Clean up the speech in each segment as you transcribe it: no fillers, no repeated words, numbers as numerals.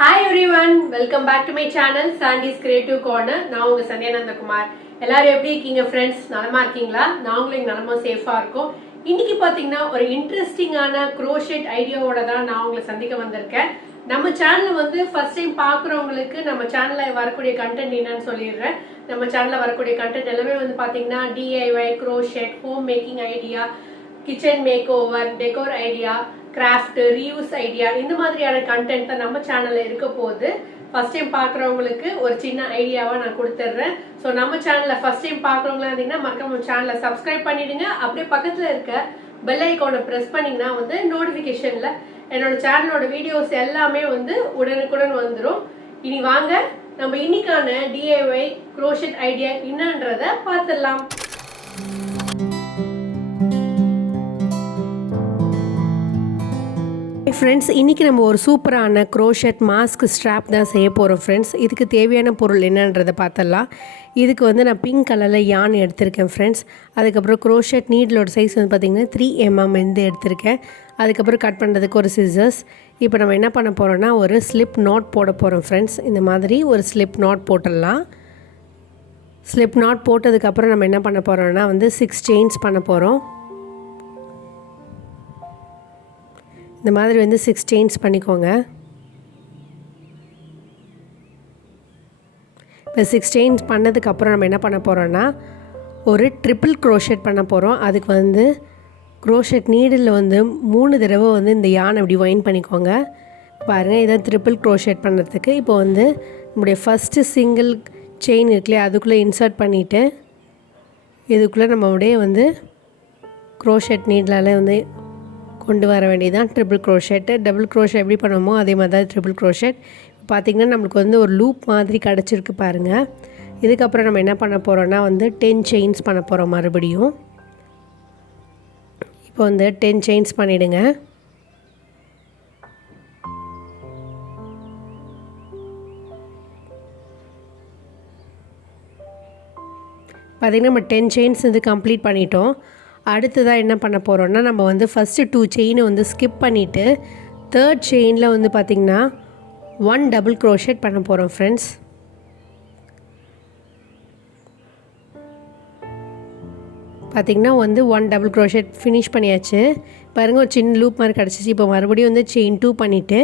Hi everyone, welcome back to my channel Sandy's Creative Corner. நான் உங்க சந்தியானந்தகுமார். எல்லாரும் எப்படி இருக்கீங்க फ्रेंड्स? நலமா இருக்கீங்களா? நாங்களும் இங்க நலமா சேஃபா இருக்கோம். இன்னைக்கு பாத்தீங்கன்னா ஒரு இன்ட்ரஸ்டிங்கான crochet ஐடியாவோட தான் நான் உங்களை சந்திக்க வந்திருக்கேன். நம்ம சேனலை வந்து ஃபர்ஸ்ட் டைம் பார்க்குறவங்களுக்கு நம்ம சேனலில் வரக்கூடிய கண்டென்ட் என்னன்னு சொல்லிடுறேன். நம்ம சேனலில் வரக்கூடிய கண்டென்ட் எல்லாமே வந்து பார்த்தீங்கன்னா DIY, crochet, home making idea, kitchen makeover, decor idea, craft, reuse idea, இந்த மாதிரியான கண்டென்ட் தான் நம்ம சேனலில் இருக்க போகுது. ஃபர்ஸ்ட் டைம் பார்க்குறவங்களுக்கு ஒரு சின்ன ஐடியாவாக நான் கொடுத்துட்றேன். ஸோ நம்ம சேனலில் ஃபர்ஸ்ட் டைம் பார்க்குறவங்களா இருந்தீங்கன்னா மறக்காம சேனலை சப்ஸ்கிரைப் பண்ணிடுங்க. அப்படியே பக்கத்தில் இருக்க பெல் ஐக்கானை ப்ரெஸ் பண்ணிங்கன்னா வந்து நோட்டிஃபிகேஷனில் என்னோட சேனலோட வீடியோஸ் எல்லாமே வந்து உடனுக்குடன் வந்துடும். இனி வாங்க நம்ம இன்னைக்கான DIY crochet ஐடியா என்னன்றதை பார்த்துடலாம். ஃப்ரெண்ட்ஸ், இன்றைக்கி நம்ம ஒரு சூப்பரான crochet மாஸ்க் ஸ்ட்ராப் தான் செய்ய போகிறோம் ஃப்ரெண்ட்ஸ். இதுக்கு தேவையான பொருள் என்னன்றதை பார்த்துடலாம். இதுக்கு வந்து நான் பிங்க் கலரில் யான் எடுத்திருக்கேன் ஃப்ரெண்ட்ஸ். அதுக்கப்புறம் crochet நீடலோட சைஸ் வந்து பார்த்திங்கன்னா 3 mm வந்து எடுத்திருக்கேன். அதுக்கப்புறம் கட் பண்ணுறதுக்கு ஒரு சிசர்ஸ். இப்போ நம்ம என்ன பண்ண போகிறோன்னா ஒரு ஸ்லிப் நாட் போட போகிறோம் ஃப்ரெண்ட்ஸ். இந்த மாதிரி ஒரு ஸ்லிப் நாட் போட்டுடலாம். ஸ்லிப் நாட் போட்டதுக்கப்புறம் நம்ம என்ன பண்ண போகிறோன்னா வந்து 6 செயின்ஸ் பண்ண போகிறோம். இந்த மாதிரி வந்து 6 செயின்ஸ் பண்ணிக்கோங்க. இப்போ 6 செயின்ஸ் பண்ணதுக்கப்புறம் நம்ம என்ன பண்ண போகிறோன்னா ஒரு ட்ரிபிள் crochet பண்ண போகிறோம். அதுக்கு வந்து crochet நீடில் வந்து 3 தடவை வந்து இந்த யானை இப்படி வைன் பண்ணிக்கோங்க. பாருங்கள், இதான் ட்ரிபிள் crochet பண்ணுறதுக்கு. இப்போ வந்து நம்முடைய ஃபஸ்ட்டு சிங்கிள் செயின் இருக்குல்லையே அதுக்குள்ளே இன்சர்ட் பண்ணிவிட்டு இதுக்குள்ளே நம்மளுடைய வந்து crochet நீடலால் வந்து கொண்டு வர வேண்டியதான் ட்ரிபிள் crochet. டபுள் crochet எப்படி பண்ணுவோமோ அதே மாதிரி தான் ட்ரிபிள் crochet. பார்த்திங்கன்னா நம்மளுக்கு வந்து ஒரு லூப் மாதிரி கிடச்சிருக்கு பாருங்கள். இதுக்கப்புறம் நம்ம என்ன பண்ண போகிறோன்னா வந்து 10 செயின்ஸ் பண்ண போகிறோம் மறுபடியும். இப்போ வந்து 10 செயின்ஸ் பண்ணிவிடுங்க. பார்த்திங்கன்னா நம்ம 10 செயின்ஸ் வந்து கம்ப்ளீட் பண்ணிட்டோம். அடுத்ததாக என்ன பண்ண போகிறோன்னா நம்ம வந்து ஃபஸ்ட்டு 2 செயினை வந்து ஸ்கிப் பண்ணிவிட்டு 3rd செயினில் வந்து பார்த்திங்கன்னா 1 டபுள் crochet பண்ண போகிறோம் ஃப்ரெண்ட்ஸ். பார்த்திங்கன்னா வந்து 1 டபுள் crochet ஃபினிஷ் பண்ணியாச்சு. பாருங்கள், ஒரு சின்ன லூப் மாதிரி கிடச்சிச்சு. இப்போ மறுபடியும் வந்து செயின் 2 பண்ணிவிட்டு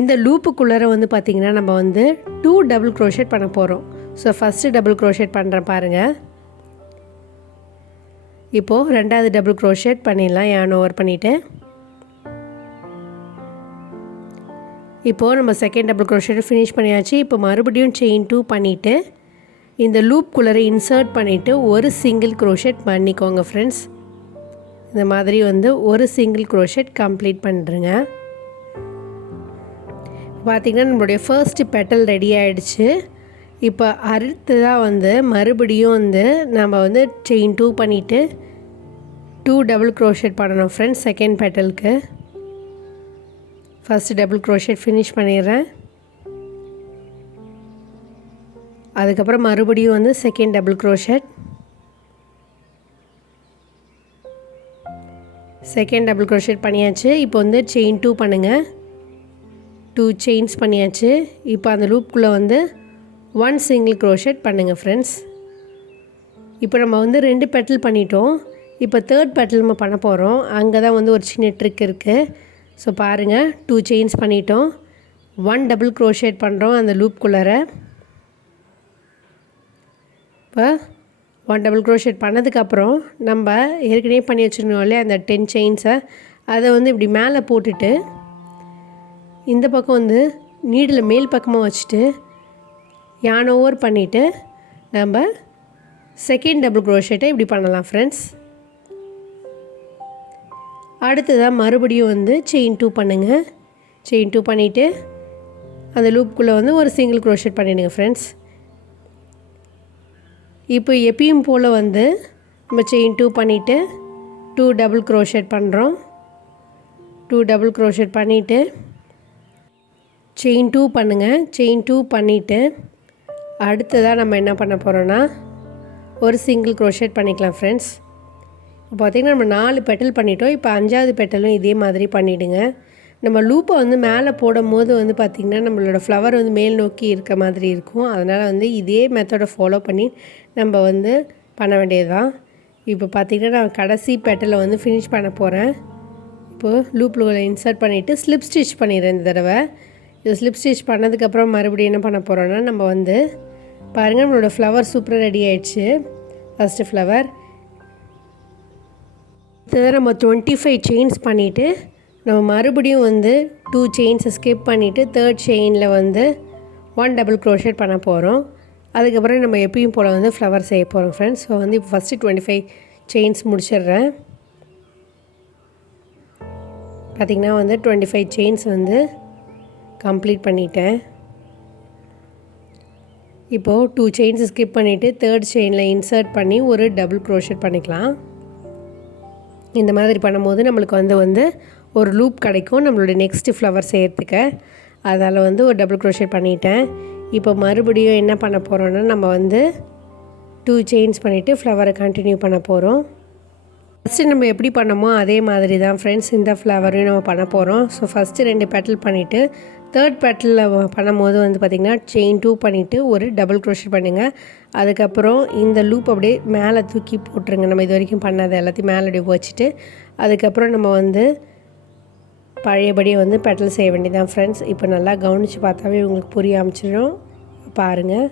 இந்த லூப்புக்குள்ளே வந்து பார்த்திங்கன்னா நம்ம வந்து 2 டபுள் crochet பண்ண போகிறோம். ஸோ ஃபஸ்ட்டு டபுள் crochet பண்ணுறேன் பாருங்கள். இப்போது 2வது டபுள் crochet பண்ணிடலாம். யான் ஓவர் பண்ணிவிட்டு இப்போது நம்ம செகண்ட் டபுள் crochet ஃபினிஷ் பண்ணியாச்சு. இப்போ மறுபடியும் செயின் 2 பண்ணிவிட்டு இந்த லூப்குள்ளே இன்சர்ட் பண்ணிவிட்டு ஒரு சிங்கிள் crochet பண்ணிக்கோங்க ஃப்ரெண்ட்ஸ். இந்த மாதிரி வந்து ஒரு சிங்கிள் crochet கம்ப்ளீட் பண்ணுறேங்க. பார்த்திங்கன்னா நம்மளுடைய ஃபர்ஸ்ட் பெட்டல் ரெடி ஆகிடுச்சு. இப்போ அடுத்ததாக வந்து மறுபடியும் வந்து நம்ம வந்து செயின் 2 பண்ணிவிட்டு 2 டபுள் crochet பண்ணணும் ஃப்ரெண்ட்ஸ். செகண்ட் பெட்டலுக்கு ஃபஸ்ட்டு டபுள் crochet ஃபினிஷ் பண்ணிடுறேன். அதுக்கப்புறம் மறுபடியும் வந்து second double crochet, second double crochet பண்ணியாச்சு. இப்போ வந்து செயின் 2 பண்ணுங்கள். 2 செயின்ஸ் பண்ணியாச்சு. இப்போ அந்த லூப்புக்குள்ளே வந்து 1 சிங்கிள் crochet பண்ணுங்கள் ஃப்ரெண்ட்ஸ். இப்போ நம்ம வந்து 2 பெட்டல் பண்ணிட்டோம். இப்போ 3rd பெட்டல் நம்ம பண்ண போகிறோம். அங்கே தான் வந்து ஒரு சின்ன ட்ரிக் இருக்குது. ஸோ பாருங்கள், 2 செயின்ஸ் பண்ணிட்டோம். 1 டபுள் crochet பண்ணுறோம் அந்த லூப்புக்குள்ளே. இப்போ 1 டபுள் crochet பண்ணதுக்கப்புறம் நம்ம ஏற்கனவே பண்ணி வச்சுருந்தோம் இல்லையா அந்த 10 செயின்ஸை அதை வந்து இப்படி மேலே போட்டுட்டு இந்த பக்கம் வந்து நீடில் மேல் பக்கமாக வச்சுட்டு யான் ஓவர் பண்ணிவிட்டு நம்ம செகண்ட் டபுள் crochet இப்படி பண்ணலாம் ஃப்ரெண்ட்ஸ். அடுத்ததாக மறுபடியும் வந்து செயின் 2 பண்ணுங்கள். செயின் 2 பண்ணிவிட்டு அந்த லூப்புக்குள்ளே வந்து ஒரு சிங்கிள் crochet பண்ணிவிடுங்க ஃப்ரெண்ட்ஸ். இப்போ எப்பயும் போல் வந்து நம்ம செயின் 2 பண்ணிவிட்டு 2 டபுள் crochet பண்ணுறோம். 2 டபுள் crochet பண்ணிவிட்டு செயின் 2 பண்ணுங்கள். செயின் 2 பண்ணிவிட்டு அடுத்ததாக நம்ம என்ன பண்ண போகிறோன்னா ஒரு சிங்கிள் crochet பண்ணிக்கலாம் ஃப்ரெண்ட்ஸ். பார்த்திங்கன்னா நம்ம 4 பெட்டல் பண்ணிட்டோம். இப்போ 5வது பெட்டலும் இதே மாதிரி பண்ணிவிடுங்க. நம்ம லூப்பை வந்து மேலே போடும்போது வந்து பார்த்திங்கன்னா நம்மளோட ஃப்ளவர் வந்து மேல் நோக்கி இருக்க மாதிரி இருக்கும். அதனால் வந்து இதே மெத்தடை ஃபாலோ பண்ணி நம்ம வந்து பண்ண வேண்டியது தான். இப்போ பார்த்திங்கன்னா நான் கடைசி பெட்டலை வந்து ஃபினிஷ் பண்ண போகிறேன். இப்போது லூப்பில் இன்சர்ட் பண்ணிவிட்டு ஸ்லிப் ஸ்டிச் பண்ணிடுறேன் இந்த தடவை. இது ஸ்லிப் ஸ்டிச் பண்ணதுக்கப்புறம் மறுபடியும் என்ன பண்ண போகிறோன்னா நம்ம வந்து பாருங்கள் நம்மளோட ஃப்ளவர் சூப்பராக ரெடி ஆகிடுச்சு. ஃபஸ்ட்டு ஃப்ளவர் இதை நம்ம 25 செயின்ஸ் பண்ணிவிட்டு நம்ம மறுபடியும் வந்து 2 செயின்ஸை ஸ்கிப் பண்ணிவிட்டு 3rd செயினில் வந்து 1 டபுள் க்ரோஷேட் பண்ண போகிறோம். அதுக்கப்புறம் நம்ம எப்பயும் போல் வந்து ஃப்ளவர் செய்ய போகிறோம் ஃப்ரெண்ட்ஸ். ஸோ வந்து இப்போ ஃபஸ்ட்டு 25 செயின்ஸ் முடிச்சிடுறேன். பார்த்திங்கன்னா வந்து 25 செயின்ஸ் வந்து கம்ப்ளீட் பண்ணிட்டேன். இப்போது 2 செயின்ஸை ஸ்கிப் பண்ணிவிட்டு 3rd செயினில் இன்சர்ட் பண்ணி ஒரு டபுள் க்ரோஷேட் பண்ணிக்கலாம். இந்த மாதிரி பண்ணும்போது நம்மளுக்கு வந்து ஒரு லூப் கிடைக்கும் நம்மளுடைய நெக்ஸ்ட்டு ஃப்ளவர் செய்கிறதுக்கு. அதனால் வந்து ஒரு டபுள் க்ரோஷேட் பண்ணிட்டேன். இப்போ மறுபடியும் என்ன பண்ண போகிறோன்னா நம்ம வந்து 2 செயின்ஸ் பண்ணிவிட்டு ஃப்ளவரை கண்டினியூ பண்ண போகிறோம். ஃபஸ்ட்டு நம்ம எப்படி பண்ணமோ அதே மாதிரி தான் ஃப்ரெண்ட்ஸ் இந்த ஃப்ளவரையும் நம்ம பண்ண போகிறோம். ஸோ ஃபஸ்ட்டு 2 பெட்டல் பண்ணிவிட்டு 3rd பெட்டலில் பண்ணும்போது வந்து பார்த்திங்கன்னா செயின் 2 பண்ணிவிட்டு ஒரு டபுள் க்ரோஷேட் பண்ணுங்கள். அதுக்கப்புறம் இந்த லூப் அப்படியே மேலே தூக்கி போட்டுருங்க. நம்ம இது வரைக்கும் பண்ணாத எல்லாத்தையும் மேலே அப்படியே வச்சுட்டு அதுக்கப்புறம் நம்ம வந்து பழையபடியே வந்து பெட்டல் செய்ய வேண்டியதான் ஃப்ரெண்ட்ஸ். இப்போ நல்லா கவனித்து பார்த்தாவே உங்களுக்கு புரிய ஆரம்பிச்சிடும். பாருங்கள்.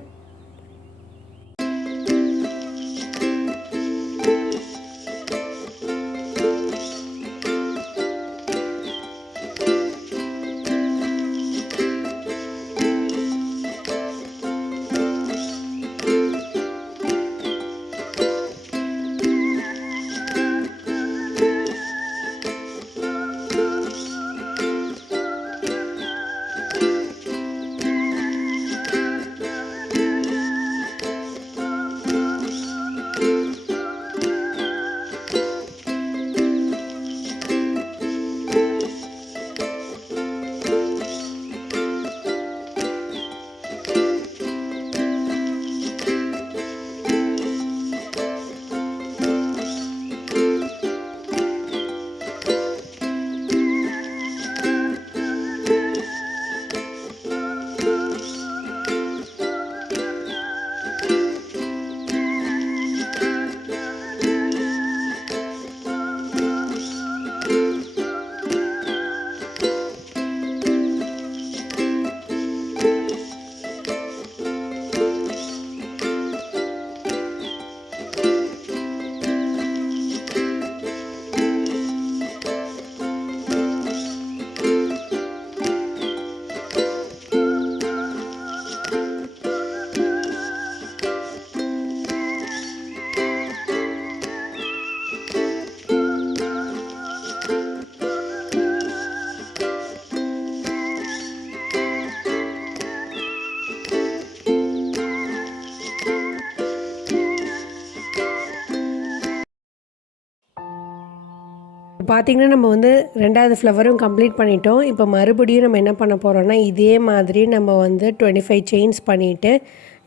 பார்த்திங்கன்னா நம்ம வந்து 2வது ஃப்ளவரும் கம்ப்ளீட் பண்ணிட்டோம். இப்போ மறுபடியும் நம்ம என்ன பண்ண போகிறோம்னா இதே மாதிரி நம்ம வந்து 25 செயின்ஸ் பண்ணிவிட்டு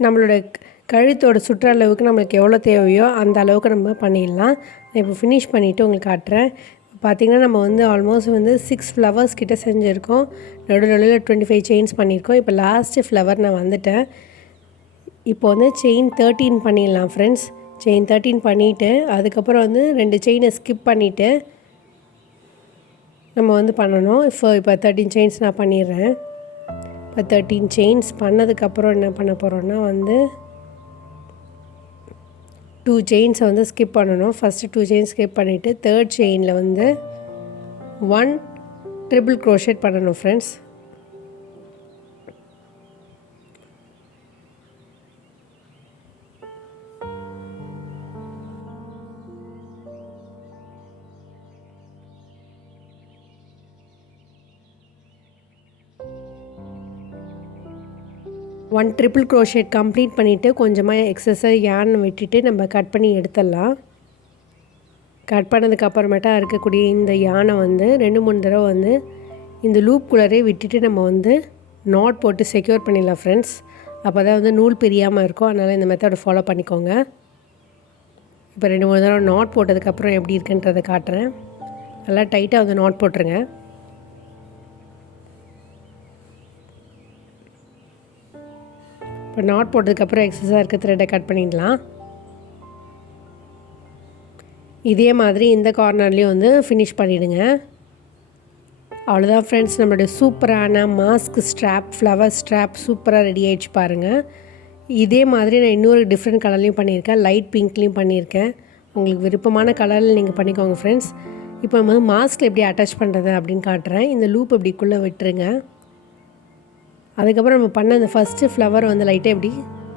நம்மளோட கழுத்தோட சுற்றளவுக்கு நம்மளுக்கு எவ்வளோ தேவையோ அந்த அளவுக்கு நம்ம பண்ணிடலாம். இப்போ ஃபினிஷ் பண்ணிவிட்டு உங்களுக்கு காட்டுறேன். பார்த்திங்கன்னா நம்ம வந்து ஆல்மோஸ்ட் வந்து 6 ஃப்ளவர்ஸ் கிட்ட செஞ்சுருக்கோம். நடுவில் 25 செயின்ஸ் பண்ணியிருக்கோம். இப்போ லாஸ்ட்டு ஃப்ளவர் நான் வந்துட்டேன். இப்போ வந்து செயின் 13 பண்ணிடலாம் ஃப்ரெண்ட்ஸ். செயின் 13 பண்ணிவிட்டு அதுக்கப்புறம் வந்து 2 செயினை ஸ்கிப் பண்ணிவிட்டு நம்ம வந்து பண்ணணும். இப்போ 13 செயின்ஸ் நான் பண்ணிடுறேன். இப்போ 13 செயின்ஸ் பண்ணதுக்கப்புறம் என்ன பண்ண போகிறோன்னா வந்து 2 செயின்ஸை வந்து ஸ்கிப் பண்ணணும். ஃபஸ்ட்டு 2 செயின்ஸ் ஸ்கிப் பண்ணிவிட்டு 3rd செயினில் வந்து 1 ட்ரிபிள் க்ரோஷேட் பண்ணணும் friends. One triple crochet complete பண்ணிவிட்டு கொஞ்சமாக எக்ஸஸாக யான் விட்டுட்டு நம்ம கட் பண்ணி எடுத்துடலாம். கட் பண்ணதுக்கப்புறமேட்டா இருக்கக்கூடிய இந்த யானை வந்து 2-3 தடவை வந்து இந்த லூப்குள்ளரே விட்டுட்டு நம்ம வந்து நாட் போட்டு செக்யூர் பண்ணிடலாம் ஃப்ரெண்ட்ஸ். அப்போ தான் வந்து நூல் பிரியாமல் இருக்கும். அதனால் இந்த மெத்தடை ஃபாலோ பண்ணிக்கோங்க. இப்போ 2-3 தடவை நாட் போட்டதுக்கப்புறம் எப்படி இருக்குன்றதை காட்டுறேன். நல்லா டைட்டாக வந்து நாட் போட்டுருங்க. இப்போ நாட் போட்டதுக்கப்புறம் எக்ஸஸாக இருக்க த்ரெட்டை கட் பண்ணிடலாம். இதே மாதிரி இந்த கார்னர்லேயும் வந்து ஃபினிஷ் பண்ணிவிடுங்க. அவ்வளோதான் ஃப்ரெண்ட்ஸ், நம்மளுடைய சூப்பரான மாஸ்க் ஸ்ட்ராப், ஃப்ளவர் ஸ்ட்ராப் சூப்பராக ரெடி ஆகிடுச்சு பாருங்கள். இதே மாதிரி நான் இன்னொரு டிஃப்ரெண்ட் கலர்லேயும் பண்ணியிருக்கேன், லைட் பிங்க்லேயும் பண்ணியிருக்கேன். உங்களுக்கு விருப்பமான கலரில் நீங்கள் பண்ணிக்கோங்க ஃப்ரெண்ட்ஸ். இப்போ நம்ம மாஸ்கில் எப்படி அட்டாச் பண்ணுறது அப்படின்னு காட்டுறேன். இந்த லூப் இப்படிக்குள்ளே விட்டுருங்க. அதுக்கப்புறம் நம்ம பண்ண அந்த ஃபஸ்ட்டு ஃப்ளவர் வந்து லைட்டாக எப்படி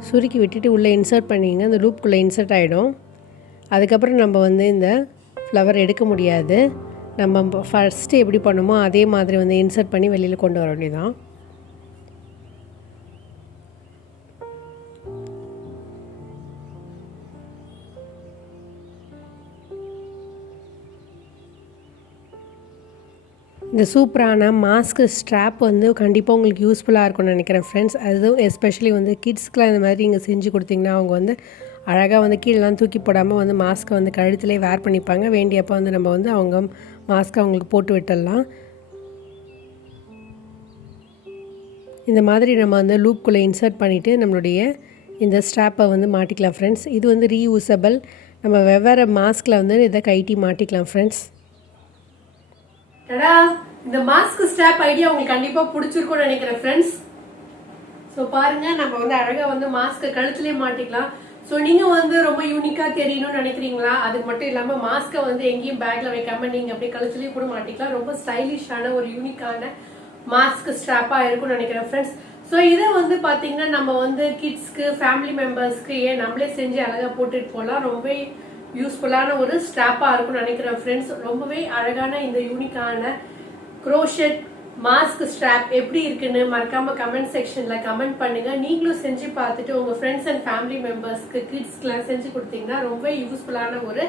சுருக்கி விட்டுட்டு உள்ளே இன்சர்ட் பண்ணிங்க, அந்த லூப்புக்குள்ளே இன்சர்ட் ஆகிடும். அதுக்கப்புறம் நம்ம வந்து இந்த ஃப்ளவர் எடுக்க முடியாது. நம்ம ஃபஸ்ட்டு எப்படி பண்ணுமோ அதே மாதிரி வந்து இன்சர்ட் பண்ணி வெளியில் கொண்டு வர வேண்டியதான். இந்த சூப்பரான மாஸ்க் ஸ்ட்ராப் வந்து கண்டிப்பாக உங்களுக்கு யூஸ்ஃபுல்லாக இருக்கும்னு நினைக்கிறேன் ஃப்ரெண்ட்ஸ். அதுவும் எஸ்பெஷலி வந்து கிட்ஸ்க்குலாம் இந்த மாதிரி நீங்கள் செஞ்சு கொடுத்தீங்கன்னா அவங்க வந்து அழகாக வந்து கீழெலாம் தூக்கி போடாமல் வந்து மாஸ்க்கை வந்து கழுத்துலேயே வேர் பண்ணிப்பாங்க. வேண்டியப்போ வந்து நம்ம வந்து அவங்க மாஸ்க்கை அவங்களுக்கு போட்டு விட்டுடலாம். இந்த மாதிரி நம்ம வந்து லூப்குள்ளே இன்சர்ட் பண்ணிவிட்டு நம்மளுடைய இந்த ஸ்ட்ராப்பை வந்து மாட்டிக்கலாம் ஃப்ரெண்ட்ஸ். இது வந்து ரீயூசபிள். நம்ம வெவ்வேறு மாஸ்கில் வந்து இதை கைட்டி மாட்டிக்கலாம் ஃப்ரெண்ட்ஸ். இந்த மாஸ்க் ஸ்ட்ராப் ஐடியா உங்களுக்கு கண்டிப்பா பிடிச்சிருக்கும்னு நினைக்கிறேன் ஃப்ரெண்ட்ஸ். ஸோ பாருங்க, நம்ம வந்து அழகா வந்து மாஸ்க் கழுத்துலயே மாட்டிக்கலாம். ஸோ நீங்க வந்து ரொம்ப யூனிக்கா தெரியணும்னு நினைக்கிறீங்களா? அதுக்கு மட்டும் இல்லாம மாஸ்கை வந்து எங்கேயும் பேக்ல வைக்காம நீங்க அப்படியே கழுத்துலயே கூட மாட்டிக்கலாம். ரொம்ப ஸ்டைலிஷான ஒரு யூனிக்கான மாஸ்க் ஸ்ட்ராப்பா இருக்கும்னு நினைக்கிறேன் ஃப்ரெண்ட்ஸ். ஸோ இதை வந்து பாத்தீங்கன்னா நம்ம வந்து கிட்ஸ்க்கு, ஃபேமிலி மெம்பர்ஸ்க்கு ஏன் நம்மளே செஞ்சு அழகா போட்டுட்டு போகலாம். ரொம்ப யூஸ்ஃபுல்லான ஒரு ஸ்ட்ராப்பா இருக்கும்னு நினைக்கிறேன் ஃப்ரெண்ட்ஸ். ரொம்பவே அழகான இந்த யூனிக்கான crochet மாஸ்க் ஸ்ட்ராப் எப்படி இருக்குன்னு மறக்காம கமெண்ட் செக்ஷன்ல கமெண்ட் பண்ணுங்க. நீங்களும் செஞ்சு பார்த்துட்டு உங்க ஃப்ரெண்ட்ஸ் அண்ட் ஃபேமிலி மெம்பர்ஸ்க்கு, கிட்ஸ்க்குலாம் செஞ்சு கொடுத்தீங்கன்னா ரொம்ப யூஸ்ஃபுல்லான ஒரு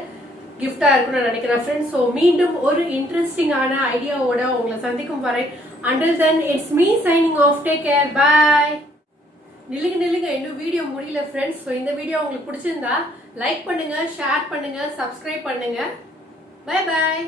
கிஃப்டா இருக்கும்னு நினைக்கிறேன் ஃப்ரெண்ட்ஸ். ஸோ மீண்டும் ஒரு இன்ட்ரெஸ்டிங்கான ஐடியாவோட உங்களை சந்திக்கும் வரை, until then it's me signing off. Take care, bye. நில்லுங்க, இன்னும் வீடியோ முடியல ஃப்ரெண்ட்ஸ். ஸோ இந்த வீடியோ உங்களுக்கு பிடிச்சிருந்தா லைக் பண்ணுங்க, ஷேர் பண்ணுங்க, சப்ஸ்கிரைப் பண்ணுங்க. Bye bye.